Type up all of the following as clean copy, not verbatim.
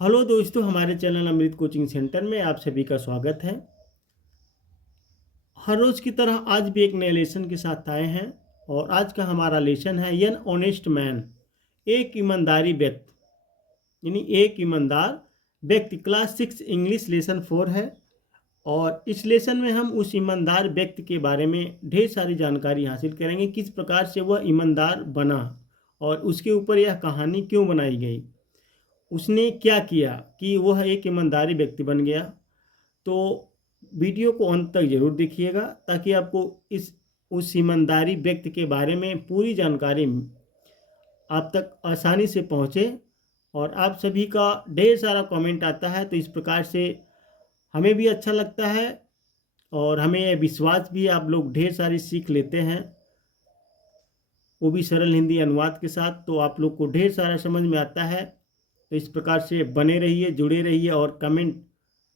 Hello दोस्तों, हमारे channel अमृत coaching centre में आप सभी का स्वागत है। हर रोज़ की तरह आज भी एक नए लेसन के साथ आए हैं और आज का हमारा लेसन है एन ऑनेस्ट मैन, एक ईमानदारी व्यक्ति, यानी एक ईमानदार व्यक्ति। क्लास 6 इंग्लिश लेसन 4 है और इस लेसन में हम उस ईमानदार व्यक्ति के बारे में ढेर सारी जानकारी हासिल करेंगे। किस प्रकार से वह ईमानदार बना और उसके ऊपर यह कहानी क्यों बनाई गई, उसने क्या किया कि वह एक ईमानदारी व्यक्ति बन गया। तो वीडियो को अंत तक जरूर देखिएगा ताकि आपको उस ईमानदारी व्यक्ति के बारे में पूरी जानकारी आप तक आसानी से पहुंचे। और आप सभी का ढेर सारा कमेंट आता है तो इस प्रकार से हमें भी अच्छा लगता है और हमें विश्वास भी आप लोग ढेर सारी सीख लेते हैं, वो भी सरल हिंदी अनुवाद के साथ। तो आप लोग को ढेर सारा समझ में आता है। तो इस प्रकार से बने रहिए, जुड़े रहिए और कमेंट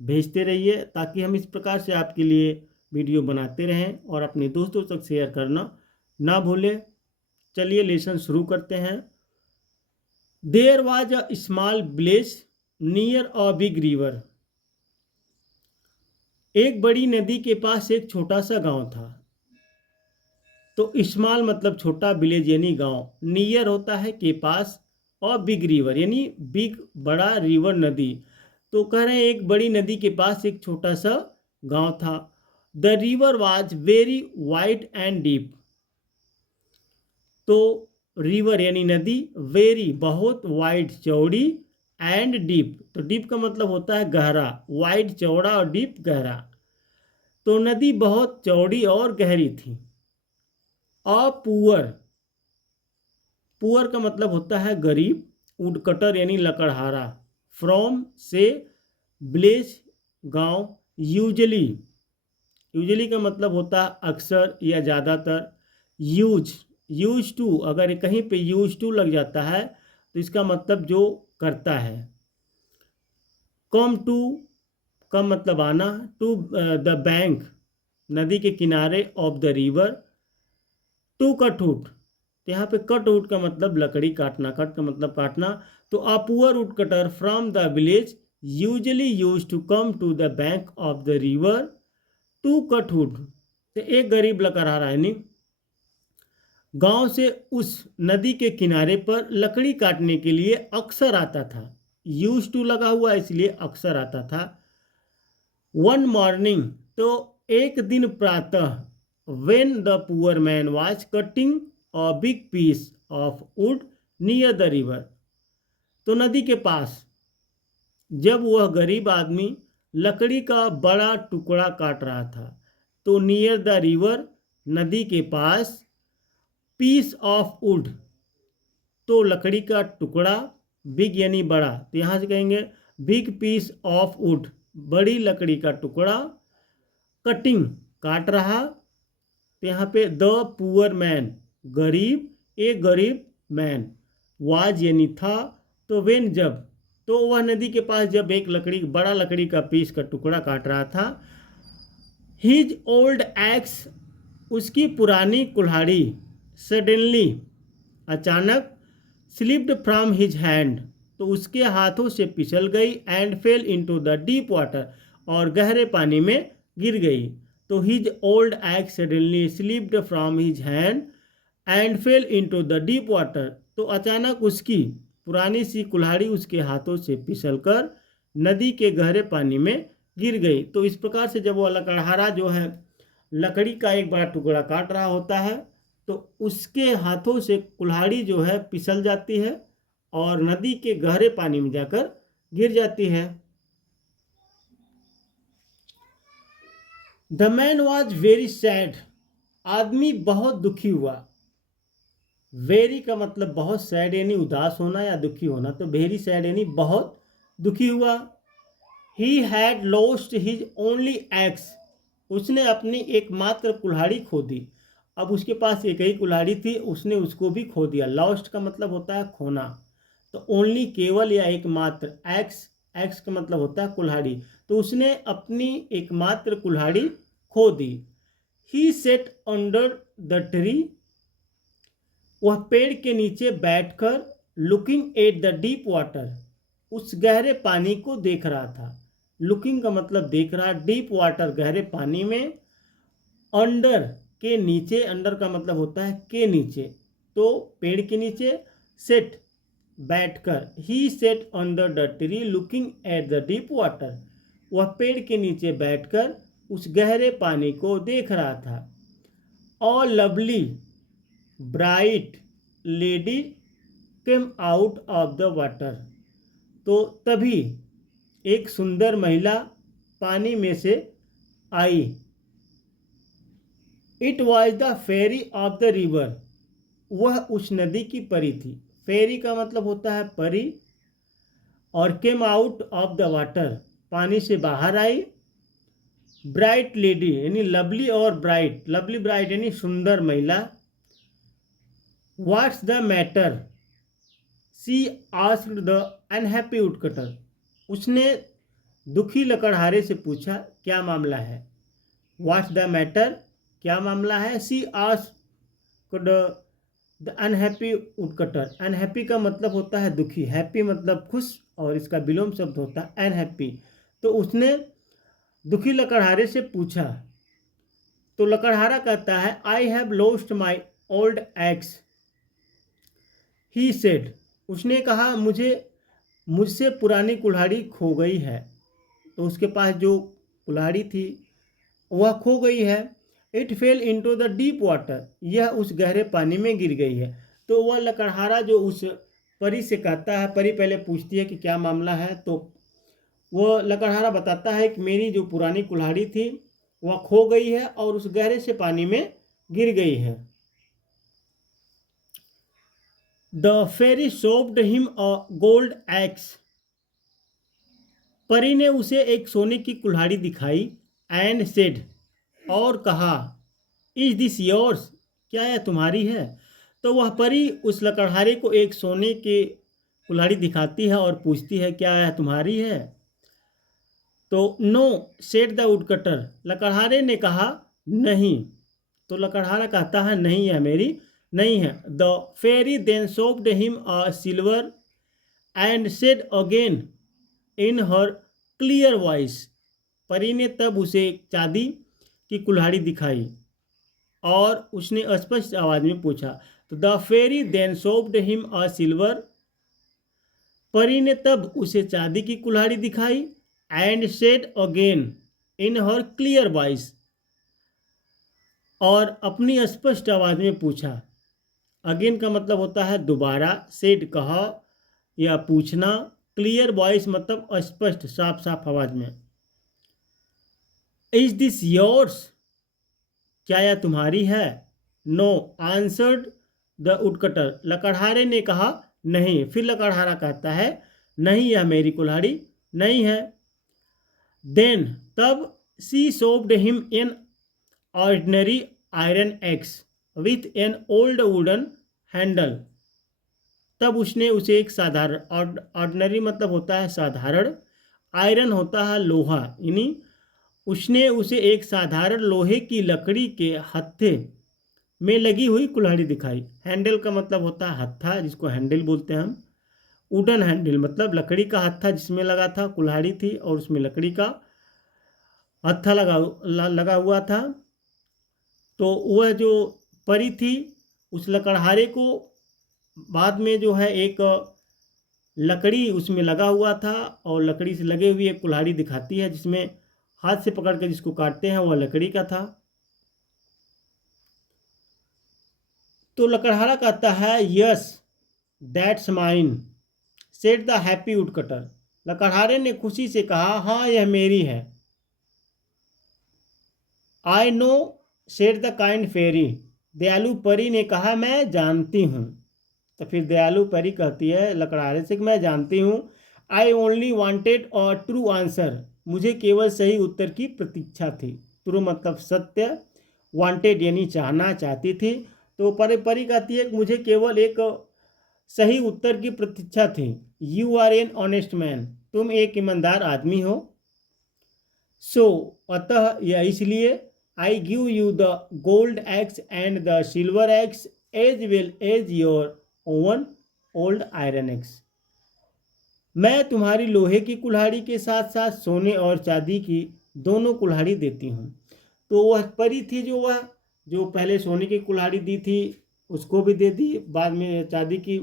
भेजते रहिए ताकि हम इस प्रकार से आपके लिए वीडियो बनाते रहें और अपने दोस्तों तक शेयर करना ना भूलें। चलिए लेसन शुरू करते हैं। There was a small village near a big river. एक बड़ी नदी के पास एक छोटा सा गांव था। तो स्मॉल मतलब छोटा, विलेज यानी गांव, नियर होता है के पास और बिग रिवर यानी बिग बड़ा, रिवर नदी। तो कह रहे हैं एक बड़ी नदी के पास एक छोटा सा गांव था। The river was very wide and deep. तो रिवर यानी नदी, वेरी बहुत, वाइड चौड़ी, एंड डीप तो डीप का मतलब होता है गहरा, वाइड चौड़ा और डीप गहरा। तो नदी बहुत चौड़ी और गहरी थी। अ पुअर, पुअर का मतलब होता है गरीब, वुडकटर यानी लकड़हारा, फ्रॉम से, विलेज गांव, यूजली, यूजली का मतलब होता है अक्सर या ज़्यादातर, यूज टू अगर कहीं पे यूज टू लग जाता है तो इसका मतलब जो करता है। कम टू का मतलब आना, टू द बैंक नदी के किनारे, of the river, to cut wood, तो यहाँ पे कटवुड का मतलब लकड़ी काटना, कट का मतलब काटना। तो a poor wood cutter from the village usually use to come to the bank of the river to cut wood. तो एक गरीब लकड़हारा यानी गांव से उस नदी के किनारे पर लकड़ी काटने के लिए अक्सर आता था। यूज टू लगा हुआ इसलिए अक्सर आता था। वन मॉर्निंग तो एक दिन प्रातः, when the poor man was cutting a big piece of wood near the river, तो नदी के पास जब वह गरीब आदमी लकड़ी का बड़ा टुकड़ा काट रहा था, तो नियर द रिवर नदी के पास, पीस ऑफ वुड तो लकड़ी का टुकड़ा, बिग यानी बड़ा, तो यहाँ से कहेंगे बिग पीस ऑफ वुड बड़ी लकड़ी का टुकड़ा, कटिंग काट रहा। तो यहाँ पे द पुअर मैन गरीब, एक गरीब, मैन, वाज यानी था, तो वेन जब, तो वह नदी के पास जब एक लकड़ी, बड़ा लकड़ी का पीस का टुकड़ा काट रहा था। हिज ओल्ड एक्स उसकी पुरानी कुल्हाड़ी, सडनली अचानक, स्लिप्ड फ्रॉम हिज हैंड तो उसके हाथों से फिसल गई, and fail into the deep water और गहरे पानी में गिर गई। तो his old x suddenly slipped from his hand and fail into the deep water, तो अचानक उसकी पुरानी सी कुल्हाड़ी उसके हाथों से फिसलकर नदी के गहरे पानी में गिर गई। तो इस प्रकार से जब वह लकड़हारा जो है लकड़ी का एक बड़ा टुकड़ा काट रहा होता है तो उसके हाथों से कुल्हाड़ी जो है फिसल जाती है और नदी के गहरे पानी में जाकर गिर जाती है। The man was very sad, आदमी बहुत दुखी हुआ। वेरी का मतलब बहुत, सैड यानी उदास होना या दुखी होना, तो वेरी सैड यानी बहुत दुखी हुआ। He had lost his only x, उसने अपनी एकमात्र कुल्हाड़ी खो दी। अब उसके पास एक ही कुल्हाड़ी थी, उसने उसको भी खो दिया। लॉस्ट का मतलब होता है खोना, तो ओनली केवल या एकमात्र, एक्स, एक्स का मतलब होता है कुल्हाड़ी, तो उसने अपनी एकमात्र कुल्हाड़ी खो दी। ही सेट अंडर द ट्री, वह पेड़ के नीचे बैठकर, looking at the deep water, उस गहरे पानी को देख रहा था। लुकिंग का मतलब देख रहा, डीप वाटर गहरे पानी में, अंडर के नीचे, अंडर का मतलब होता है के नीचे, तो पेड़ के नीचे, सेट बैठकर, he sat on the tree looking at the deep water, वह पेड़ के नीचे बैठकर उस गहरे पानी को देख रहा था। All lovely bright lady came out of the water, तो तभी एक सुंदर महिला पानी में से आई। It was the fairy of the river, वह उस नदी की परी थी। फेरी का मतलब होता है परी, और came out of the water, पानी से बाहर आई। ब्राइट लेडी यानी लवली और ब्राइट, लवली ब्राइट यानी सुंदर महिला। What's the matter she asked the unhappy woodcutter, उसने दुखी लकड़हारे से पूछा क्या मामला है। व्हाट्स द मैटर, क्या मामला है। She asked the unhappy woodcutter, unhappy का मतलब होता है दुखी, हैप्पी मतलब खुश, और इसका विलोम शब्द होता है अनहैप्पी। तो उसने दुखी लकड़हारे से पूछा, तो लकड़हारा कहता है I have lost my old x, he said, उसने कहा मुझसे पुरानी कुल्हाड़ी खो गई है। तो उसके पास जो कुल्हाड़ी थी वह खो गई है। It fail into the deep water, यह उस गहरे पानी में गिर गई है। तो वह लकड़हारा जो उस परी से कहता है, परी पहले पूछती है कि क्या मामला है, तो वह लकड़हारा बताता है कि मेरी जो पुरानी कुल्हाड़ी थी वह खो गई है और उस गहरे से पानी में गिर गई है। The fairy showed him a gold axe, परी ने उसे एक सोने की कुल्हाड़ी दिखाई। एंड सेड, और कहा, इज दिस योर्स, क्या यह तुम्हारी है। तो वह परी उस लकड़हारे को एक सोने की कुल्हाड़ी दिखाती है और पूछती है क्या यह तुम्हारी है। तो नो सेड द वुडकटर, लकड़हारे ने कहा नहीं। तो लकड़हारा कहता है नहीं, यह मेरी नहीं है। The fairy then showed him a silver and said again in her clear voice, परी ने तब उसे चांदी की कुल्हाड़ी दिखाई और उसने स्पष्ट आवाज में पूछा। तो the fairy then showed him a silver, परी ने तब उसे चांदी की कुल्हाड़ी दिखाई। And said again in her clear voice, और अपनी स्पष्ट आवाज में पूछा। अगेन का मतलब होता है दोबारा, सेड कहा या पूछना, क्लियर वॉइस मतलब स्पष्ट साफ साफ आवाज में। इज दिस योर्स, क्या यह तुम्हारी है। नो आंसर्ड द वुडकटर, लकड़हारे ने कहा नहीं। फिर लकड़हारा कहता है नहीं, यह मेरी कुल्हाड़ी नहीं है। देन तब she showed him an ordinary iron axe with an old wooden handle, तब उसने उसे एक साधारण, ऑर्डिनरी मतलब होता है साधारण, आयरन होता है लोहा, यानी उसने उसे एक साधारण लोहे की लकड़ी के हत्थे में लगी हुई कुल्हाड़ी दिखाई। हैंडल का मतलब होता है हत्था, जिसको हैंडल बोलते हैं हम। वुडन हैंडल मतलब लकड़ी का हत्था जिसमें लगा था, कुल्हाड़ी थी और उसमें लकड़ी का हत्था लगा हुआ था। तो वह जो परी थी उस लकड़हारे को बाद में जो है एक लकड़ी उसमें लगा हुआ था, और लकड़ी से लगे हुई एक कुल्हाड़ी दिखाती है जिसमें हाथ से पकड़ कर जिसको काटते हैं वह लकड़ी का था। तो लकड़हारा कहता है yes that's mine said the happy woodcutter, लकड़हारे ने खुशी से कहा हाँ यह मेरी है। I know said the kind fairy, दयालु परी ने कहा मैं जानती हूँ। तो फिर दयालु परी कहती है लकड़हारे से कि मैं जानती हूँ। I only wanted a true answer, मुझे केवल सही उत्तर की प्रतीक्षा थी। ट्रू मतलब सत्य, वांटेड यानी चाहना, चाहती थी। तो परी कहती है कि मुझे केवल एक सही उत्तर की प्रतीक्षा थी। You are an honest man, तुम एक ईमानदार आदमी हो। सो अतः यह इसलिए, I give you the gold axe and the silver axe as well as your own old iron axe, मैं तुम्हारी लोहे की कुल्हाड़ी के साथ साथ सोने और चांदी की दोनों कुल्हाड़ी देती हूँ। तो वह परी थी, जो पहले सोने की कुल्हाड़ी दी थी उसको भी दे दी, बाद में चांदी की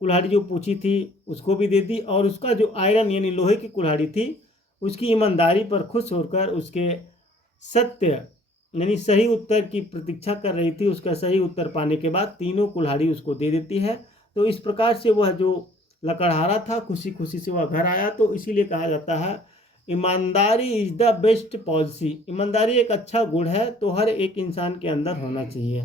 कुल्हाड़ी जो पूछी थी उसको भी दे दी, और उसका जो आयरन यानी लोहे की कुल्हाड़ी थी उसकी ईमानदारी पर खुश होकर उसके सत्य यानी सही उत्तर की प्रतीक्षा कर रही थी। उसका सही उत्तर पाने के बाद तीनों कुल्हाड़ी उसको दे देती है। तो इस प्रकार से वह जो लकड़हारा था खुशी खुशी से वह घर आया। तो इसीलिए कहा जाता है ईमानदारी इज द बेस्ट पॉलिसी। ईमानदारी एक अच्छा गुण है, तो हर एक इंसान के अंदर होना चाहिए।